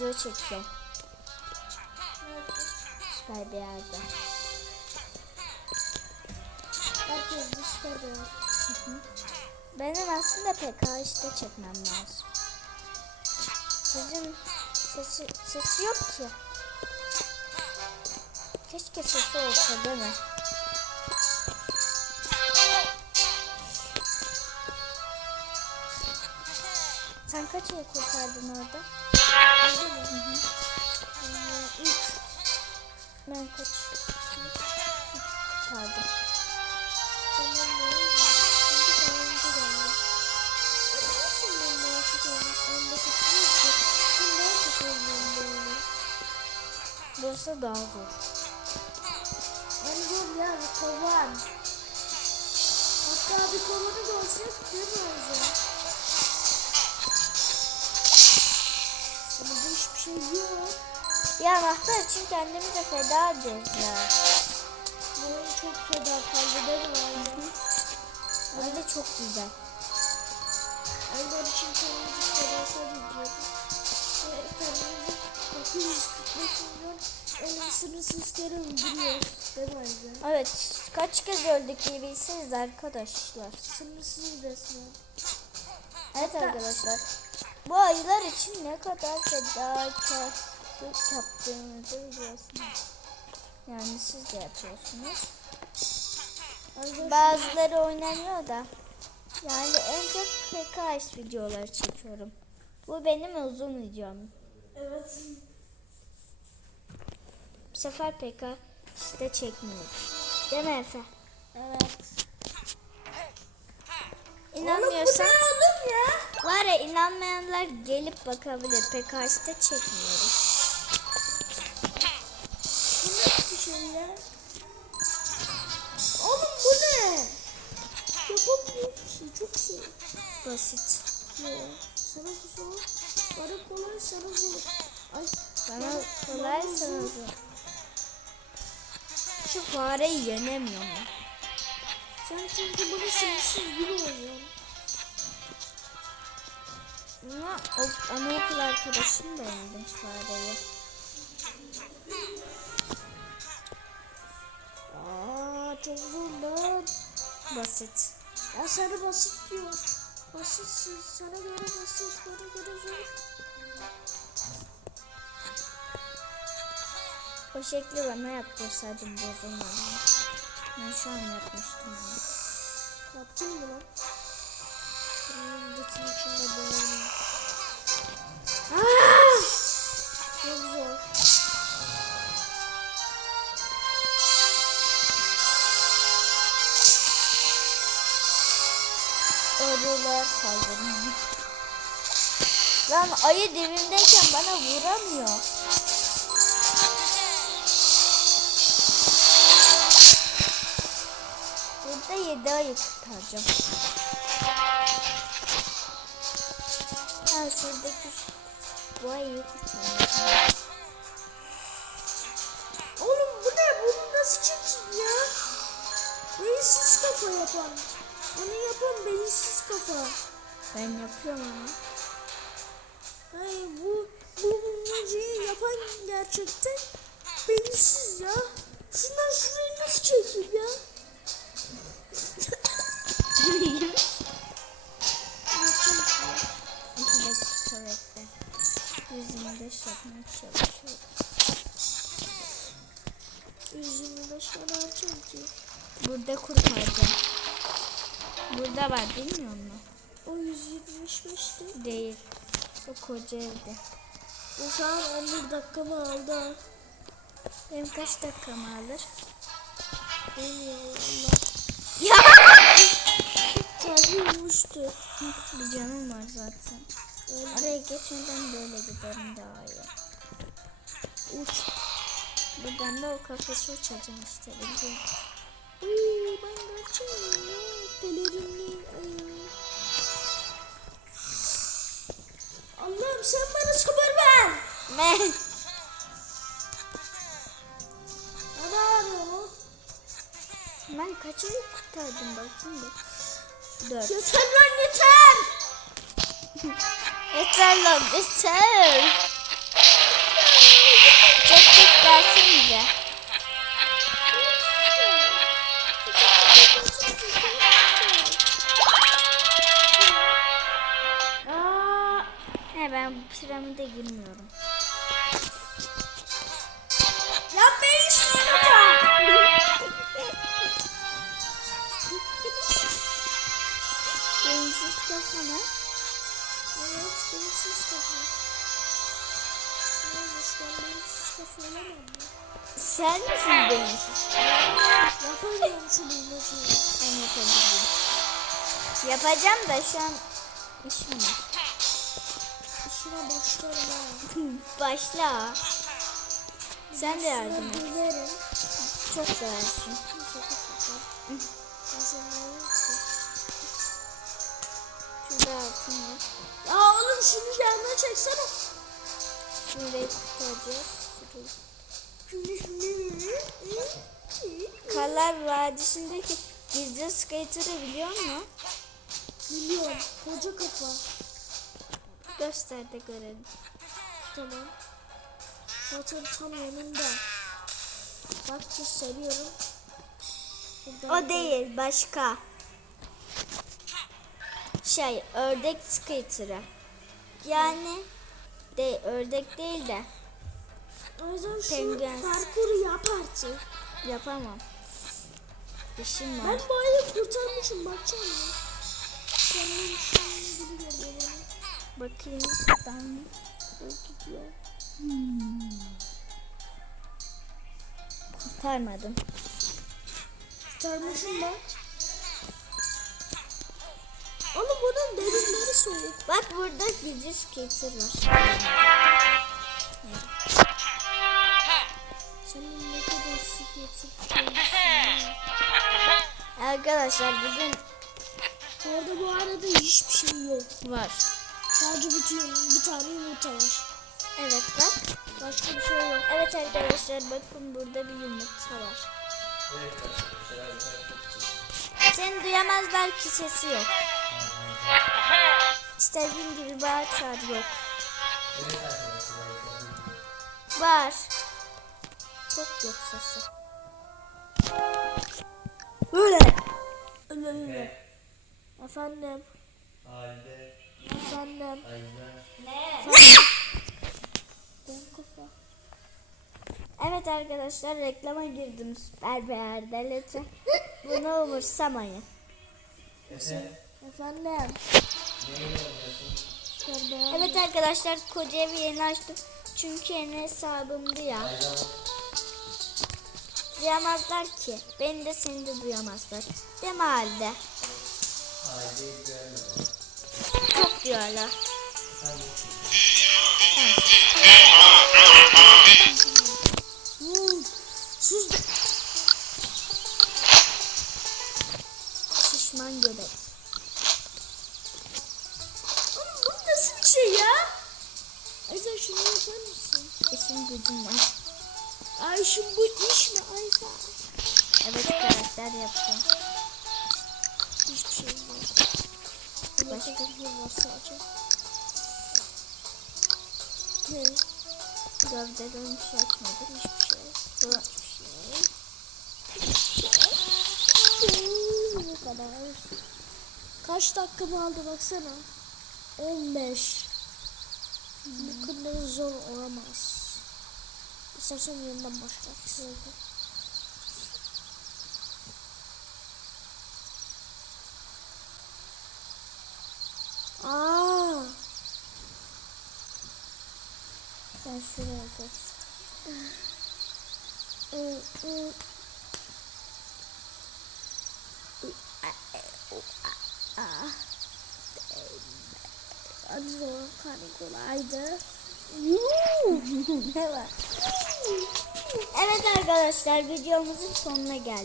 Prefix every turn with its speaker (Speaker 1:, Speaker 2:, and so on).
Speaker 1: video çekiyorum. Süper bir yerde.
Speaker 2: Herkes dışarıda.
Speaker 1: Benim aslında PKH'de çekmem lazım. Sizin sesi, sesi yok ki. Keşke sesi olsa değil mi? Sen kaç el kurtardın orada? Ben kaç?
Speaker 2: Ne oldu? Çünkü daha geldim. Ben.
Speaker 1: Burası daha zor.
Speaker 2: Zor ya kovan. Hatta bir kovanı da olsa değil
Speaker 1: Ya anahtar için kendimize feda ediyoruz ya.
Speaker 2: Bunun çok fedakarlı değil mi Özlem?
Speaker 1: Hem de çok güzel.
Speaker 2: Onlar için kendimizi fedakar ediyoruz. Ve kendimizi 945 milyon en sınırsız kere öldürüyoruz. Değil mi?
Speaker 1: Evet kaç kez öldük diye bilseniz arkadaşlar.
Speaker 2: Sınırsız resmen.
Speaker 1: Evet arkadaşlar. Bu ayılar için ne kadar fedakarlık yaptığımızı biliyorsunuz. Yani siz de yapıyorsunuz. Bazıları oynamıyor da. Yani en çok PKS videoları çekiyorum. Bu benim uzun videom.
Speaker 2: Evet.
Speaker 1: Bu sefer PK işte çekmiyorum. Değil mi Efe?
Speaker 2: Evet.
Speaker 1: İnanmıyorsan
Speaker 2: oğlum ya?
Speaker 1: Ya inanmayanlar gelip bakabilir. PKS'te çekmiyorum.
Speaker 2: Bu nasıl bir şey ya? Oğlum bu ne? Yapamıyorum şey. Çok şey.
Speaker 1: Basit.
Speaker 2: Ya. Sana zor. Bana kolay sana zor. Ay.
Speaker 1: Bana kolay sana zor. Şu fareyi yenemiyorum. ben.
Speaker 2: Sen çünkü bana sınırsız gibi oluyorsun.
Speaker 1: Ama o anaokul arkadaşım da yendim fareyi.
Speaker 2: Aa çok zor lan.
Speaker 1: Basit.
Speaker 2: Ya sana basit diyor. Basitsin. Sana göre basit. Bana göre zor.
Speaker 1: O şekli bana yaptırsaydım bozulmadan. Ben şu an yapmıştım.
Speaker 2: Yaptın mı lan? Milletin içinde
Speaker 1: saldırıyor. Lan ayı dibimdeyken bana vuramıyor. Burada yedi ayı kurtaracağım. Şuradaki ayıyı kurtaracağım.
Speaker 2: Oğlum bu ne? Bunu nasıl çekeyim ya? Beyinsiz kafa yapan. Onu yapan beyinsiz kafa.
Speaker 1: Ben yapıyorum ama.
Speaker 2: Hayır bu bu bulmacayı yapan gerçekten beyinsiz ya. Şundan şurayı nasıl çekeyim ya?
Speaker 1: yapmaya çalışıyorum.
Speaker 2: 125 tane harcayacağım ki.
Speaker 1: Burada kurtaracağım. Burada var bilmiyor musun?
Speaker 2: O 175'ti.
Speaker 1: Değil. O koca evde.
Speaker 2: O şu an 11 dakikamı aldı. ha.
Speaker 1: Benim kaç dakikamı alır?
Speaker 2: Bilmiyorum Allah.
Speaker 1: Ya!
Speaker 2: Sadece olmuştu.
Speaker 1: Bir canım var zaten. Oraya geçmeden böyle giderim daha iyi.
Speaker 2: Uç.
Speaker 1: Buradan da o kafesi uçacağım işte biliyorum.
Speaker 2: Uy ben ya. Pelerinli. Allah'ım sen bana sabır ver.
Speaker 1: Ne?
Speaker 2: Bana ağrıyor mu?
Speaker 1: Ben kaçıncı kurtardım bakayım da. Dört.
Speaker 2: Yeter lan yeter.
Speaker 1: Yeter lan yeter.
Speaker 2: Beyinsiz kafa. Neymiş ben beyinsiz kafa olamam mı?
Speaker 1: Sen misin beyinsiz?
Speaker 2: Yapamıyorum şu bulmacayı.
Speaker 1: Ben yapabilirim. Yapacağım da şu an işim var.
Speaker 2: İşine başlarım ha.
Speaker 1: Başla. Sen de yardım et. Çok seversin. Şurada altın var.
Speaker 2: Aa oğlum şunu yanına çeksene.
Speaker 1: Şurayı tutacağız.
Speaker 2: Şimdi şimdi.
Speaker 1: Karlar Vadisi'ndeki gizli skater'ı biliyor musun?
Speaker 2: Biliyorum. Koca kafa.
Speaker 1: Göster de görelim.
Speaker 2: Tamam. Zaten tam yanında. Bak gösteriyorum. Buradan
Speaker 1: O değil başka. Şey ördek skater'ı. Yani de ördek değil de
Speaker 2: O yüzden şu
Speaker 1: Penguen.
Speaker 2: parkuru yap artık.
Speaker 1: yapamam. İşim
Speaker 2: Ben
Speaker 1: var.
Speaker 2: bayağı kurtarmışım bakacağım ya. Kendim şimdi gibi geliyor bana.
Speaker 1: Bakayım. Ben
Speaker 2: Böyle gidiyor.
Speaker 1: kurtarmadım.
Speaker 2: Kurtarmışım bak. Oğlum bunun derinleri soğuk.
Speaker 1: Bak burada gizli skater var.
Speaker 2: Senin ne kadar sıkıntı.
Speaker 1: Arkadaşlar bugün
Speaker 2: Orada bu arada hiçbir şey yok.
Speaker 1: var.
Speaker 2: Sadece bütün bir tane yumurta var.
Speaker 1: Evet bak.
Speaker 2: Başka bir şey yok.
Speaker 1: Evet arkadaşlar bakın burada bir yumurta var. Seni duyamazlar ki sesi yok. İstediğin gibi bağır çağır yok. Var. Çok yok sesi.
Speaker 2: Böyle. Öyle öyle. Efendim.
Speaker 3: Halde,
Speaker 2: Efendim.
Speaker 1: Ne? Evet arkadaşlar reklama girdim süper beğerde lütfen. Bunu umursamayın.
Speaker 3: Efe,
Speaker 2: Efendim.
Speaker 1: Evet arkadaşlar koca evi yeni açtım. Çünkü yeni hesabımdı ya. Duyamazlar ki. Beni de seni de duyamazlar. Değil mi halde? Çok diyorlar. Şişman göbek.
Speaker 2: Şunu yapar mısın?
Speaker 1: İşim gücüm var.
Speaker 2: Ayşe bu iş mi Ayşe?
Speaker 1: Evet karakter yapacağım.
Speaker 2: Hiçbir şey yok. Başka bir şey var sadece. Ne?
Speaker 1: Gövdeden bir şey açmadım.
Speaker 2: Hiçbir şey.
Speaker 1: Bu
Speaker 2: Bu kadar. Kaç dakikamı aldı baksana. 15. Bu kadar zor olamaz. İstersen yeniden başla. Aa,
Speaker 1: sen şuraya geç.
Speaker 2: I, ı. Hadi zor, kolaydı.
Speaker 1: ne var? Evet arkadaşlar videomuzun sonuna geldik.